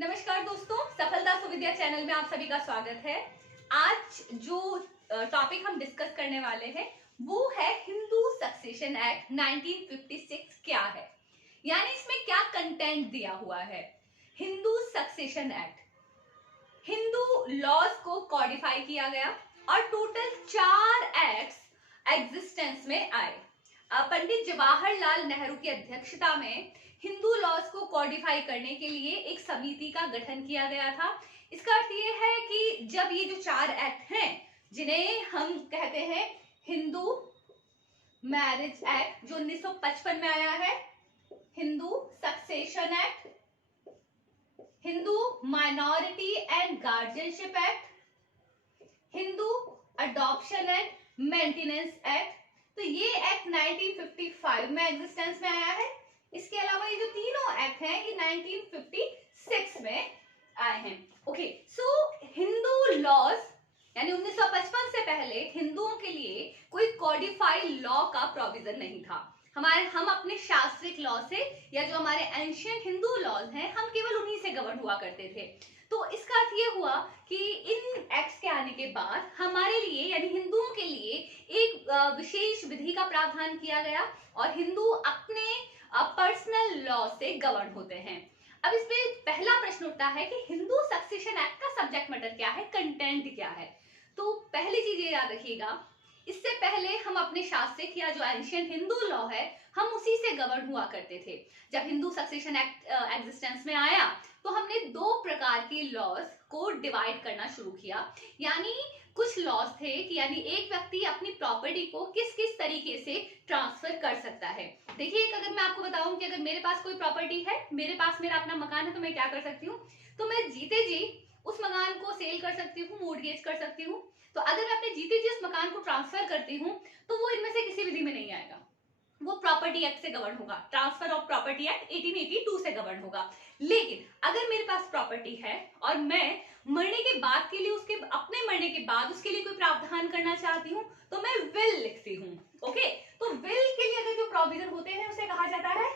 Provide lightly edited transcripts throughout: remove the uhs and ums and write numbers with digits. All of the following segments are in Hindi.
नमस्कार दोस्तों, सफलता सुविद्या चैनल में आप सभी का स्वागत है। आज जो टॉपिक हम डिस्कस करने वाले हैं वो है हिंदू सक्सेशन एक्ट 1956 क्या है, यानी इसमें क्या कंटेंट दिया हुआ है। Hindu succession act Hindu laws को कॉडिफाई किया गया और टोटल 4 एक्ट्स एग्जिस्टेंस में आए। पंडित जवाहरलाल नेहरू की अध्यक्षता में हिंदू लॉज को कॉडिफाई करने के लिए एक समिति का गठन किया गया था। इसका अर्थ ये है कि जब ये जो 4 एक्ट हैं जिन्हें हम कहते हैं हिंदू मैरिज एक्ट जो 1955 में आया है, Hindu succession act, Hindu minority and guardianship act, Hindu adoption and maintenance act, तो ये एक्ट 1955 में एग्जिस्टेंस में आया है। इसके अलावा ये जो तीनों एक्ट हैं ये 1956 में आए हैं। ओके, सो हिंदू लॉज यानी 1955 से पहले हिंदुओं के लिए कोई कॉडिफाइड लॉ का प्रोविजन नहीं था। हम अपने शास्त्रिक लॉ से या जो हमारे एंशिएंट हिंदू लॉज हैं हम केवल उन्हीं से गवर्न हुआ करते थे। तो इसका अर्थ ये हुआ कि इन एक्ट्स के आने के बाद हमारे लिए यानी हिंदुओं के लिए एक विशेष विधि का प्रावधान किया गया और हिंदू अपने पर्सनल लॉ से गवर्न होते हैं। अब इसमें पहला प्रश्न उठता है कि हिंदू सक्सेशन एक्ट का सब्जेक्ट मैटर क्या है, कंटेंट क्या है। तो पहली चीज ये याद रखिएगा, इससे पहले हम अपने शास्त्रिक या जो एंशिएंट हिंदू लॉ है हम उसी से गवर्न हुआ करते थे। जब हिंदू सक्सेशन एक्ट एग्जिस्टेंस में आया तो हमने 2 प्रकार के लॉज को डिवाइड करना शुरू किया। यानी कुछ लॉज थे कि यानी एक व्यक्ति अपनी प्रॉपर्टी को किस किस तरीके से ट्रांसफर कर सकता है। देखिए, अगर मैं आपको बताऊं कि अगर मेरे पास कोई प्रॉपर्टी है, मेरे पास मेरा अपना मकान है, तो मैं क्या कर सकती हूँ, तो मैं जीते जी उस मकान को सेल कर सकती हूँ, मोर्टगेज कर सकती हूँ। तो अगर मैं अपने जीते जी उस मकान को ट्रांसफर करती हूँ तो वो इनमें से किसी विधि में नहीं आएगा, वो प्रॉपर्टी एक्ट से गवर्न होगा। ट्रांसफर ऑफ प्रॉपर्टी एक्ट 1882 से गवर्न होगा। लेकिन अगर मेरे पास प्रॉपर्टी है और मैं मरने के बाद के लिए उसके अपने मरने के बाद उसके लिए कोई प्रावधान करना चाहती हूँ तो मैं विल लिखती हूँ। ओके, तो विल के लिए अगर जो प्रोविजन होते हैं उसे कहा जाता है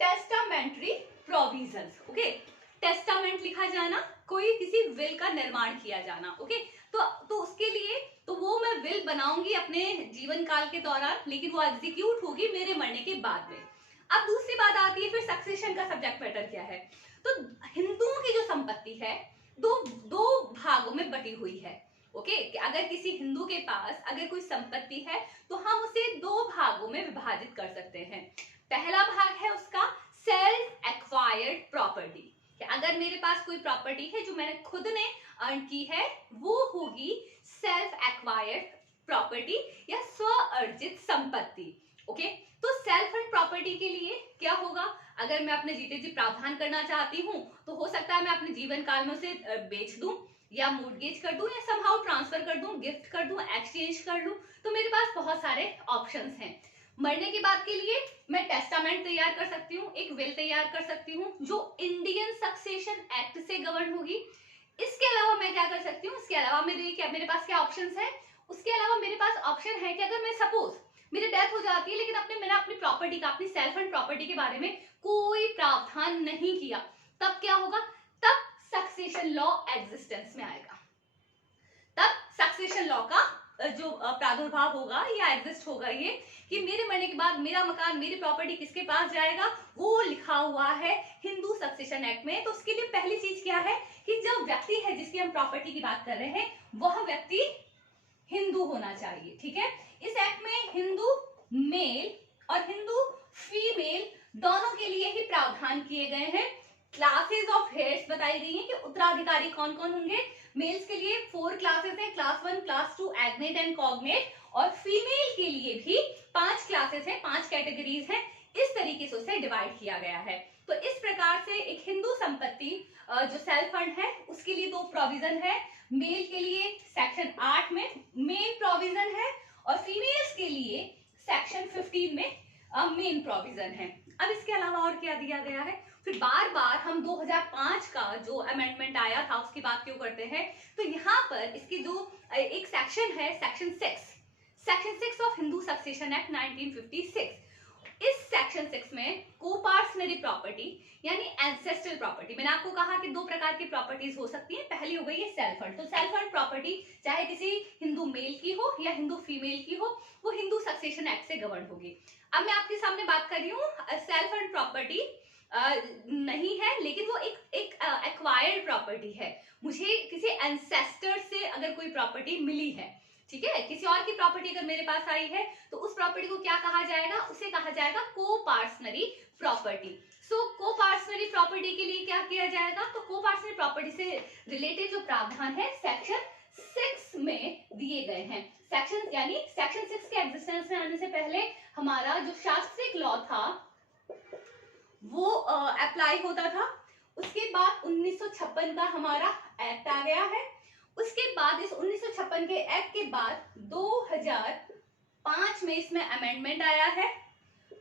टेस्टामेंट्री प्रोविजंस। ओके, टेस्टामेंट लिखा जाना, कोई किसी विल का निर्माण किया जाना। ओके, तो उसके लिए तो वो मैं विल बनाऊंगी अपने जीवन काल के दौरान, लेकिन वो एग्जीक्यूट होगी मेरे मरने के बाद में। अब दूसरी बात आती है फिर सक्सेशन का सब्जेक्ट मैटर क्या है। तो हिंदुओं की जो संपत्ति है दो भागों में बटी हुई है। ओके, अगर किसी हिंदू के पास अगर कोई संपत्ति है तो हम उसे 2 भागों में विभाजित कर सकते हैं। पहला भाग है उसका सेल्फ एक्वायर्ड प्रॉपर्टी, अगर मेरे पास कोई प्रॉपर्टी है जो मैंने खुद ने अर्न की है वो होगी सेल्फ एक्वायर्ड प्रॉपर्टी या स्व अर्जित संपत्ति। ओके, तो सेल्फ अर्न प्रॉपर्टी के लिए क्या होगा, अगर मैं अपने जीते जी प्रावधान करना चाहती हूँ तो हो सकता है मैं अपने जीवन काल में उसे बेच दूं या मोर्टगेज कर दूं या समहाउ ट्रांसफर कर दूं, गिफ्ट कर दूं, एक्सचेंज कर लूं। तो मेरे पास बहुत सारे ऑप्शंस हैं। मरने के बाद के लिए मैं टेस्टामेंट तैयार कर सकती हूँ, एक विल तैयार कर सकती हूँ जो इंडियन सक्सेशन एक्ट से गवर्न होगी। इसके अलावा मैं क्या कर सकती हूँ, इसके अलावा मेरे पास क्या ऑप्शंस हैं, उसके अलावा मेरे पास ऑप्शन है कि अगर मैं सपोज मेरी डेथ हो जाती है लेकिन मैंने अपनी प्रॉपर्टी का, अपनी सेल्फ एंड प्रॉपर्टी के बारे में कोई प्रावधान नहीं किया, तब क्या होगा, तब सक्सेशन लॉ एग्जिस्टेंस में आएगा। तब सक्सेशन लॉ का जो प्रादुर्भाव होगा या एग्जिस्ट होगा ये कि मेरे मरने के बाद मेरा मकान, मेरी प्रॉपर्टी किसके पास जाएगा, वो लिखा हुआ है हिंदू सक्सेशन एक्ट में। तो उसके लिए पहली चीज क्या है कि जो व्यक्ति है जिसकी हम प्रॉपर्टी की बात कर रहे हैं वह व्यक्ति हिंदू होना चाहिए। ठीक है, इस एक्ट में हिंदू मेल और हिंदू फीमेल दोनों के लिए ही प्रावधान किए गए हैं। क्लासेस ऑफ हेयर्स बताई गई हैं कि उत्तराधिकारी कौन कौन होंगे। मेल्स के लिए 4 क्लासेस हैं, क्लास 1, क्लास 2, एग्नेट एंड कॉग्नेट, और फीमेल के लिए भी 5 क्लासेस हैं, 5 कैटेगरीज हैं। इस तरीके से उसे डिवाइड किया गया है। तो इस प्रकार से एक हिंदू संपत्ति जो सेल्फ फंड है उसके लिए 2 प्रोविजन है। मेल के लिए सेक्शन 8 में मेन प्रोविजन है और फीमेल्स के लिए सेक्शन 15 में मेन प्रोविजन है। अब इसके अलावा और क्या दिया गया है, फिर बार बार हम 2005 का जो अमेंडमेंट आया था उसकी बात क्यों करते हैं, तो यहाँ पर इसकी जो एक सेक्शन है section 6 of Hindu succession act 1956, इस सेक्शन 6 में कोपार्सनरी प्रॉपर्टी यानी एंसेस्ट्रल प्रॉपर्टी, मैंने आपको कहा कि दो प्रकार की प्रॉपर्टीज हो सकती हैं। पहली हो गई है सेल्फ हर्ड। तो सेल्फ हर्ड प्रॉपर्टी चाहे किसी हिंदू मेल की हो या हिंदू फीमेल की हो, वो हिंदू सक्सेशन एक्ट से गवर्न होगी। अब मैं आपके सामने बात कर रही हूँ सेल्फ हर्ड प्रॉपर्टी नहीं है, लेकिन वो एक एक्वायर्ड प्रॉपर्टी है। मुझे किसी एंसेस्टर से अगर कोई प्रॉपर्टी मिली है, ठीक है, किसी और की प्रॉपर्टी अगर मेरे पास आई है, तो उस प्रॉपर्टी को क्या कहा जाएगा? उसे कहा जाएगा कोपार्सनरी प्रॉपर्टी। सो कोपार्सनरी प्रॉपर्टी के लिए क्या किया जाएगा? तो कोपार्सनरी प्रॉपर्टी से रिलेटेड जो प्रावधान है सेक्शन 6 में दिए गए हैं। सेक्शन 6 के एग्जिस्टेंस में आने से पहले हमारा जो शास्त्रीय लॉ था वो अप्लाई होता था। उसके बाद 1956 का हमारा एक्ट आ गया है। उसके बाद इस 1956 के एक्ट के बाद 2005 में इसमें अमेंडमेंट आया है।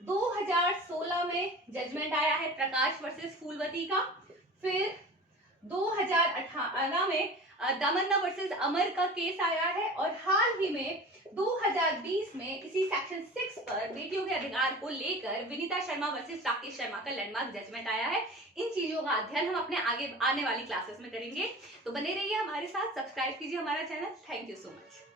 2016 में जजमेंट आया है प्रकाश वर्सेस फूलवती का। फिर 2018 में दामन्ना वर्सेस अमर का केस आया है। और हाल ही में 2020 में इसी सेक्शन 6 पर बेटियों के अधिकार को लेकर विनीता शर्मा वर्सेस राकेश शर्मा का लैंडमार्क जजमेंट आया है। इन चीजों का अध्ययन हम अपने आगे आने वाली क्लासेस में करेंगे, तो बने रहिए हमारे साथ, सब्सक्राइब कीजिए हमारा channel. Thank you so much.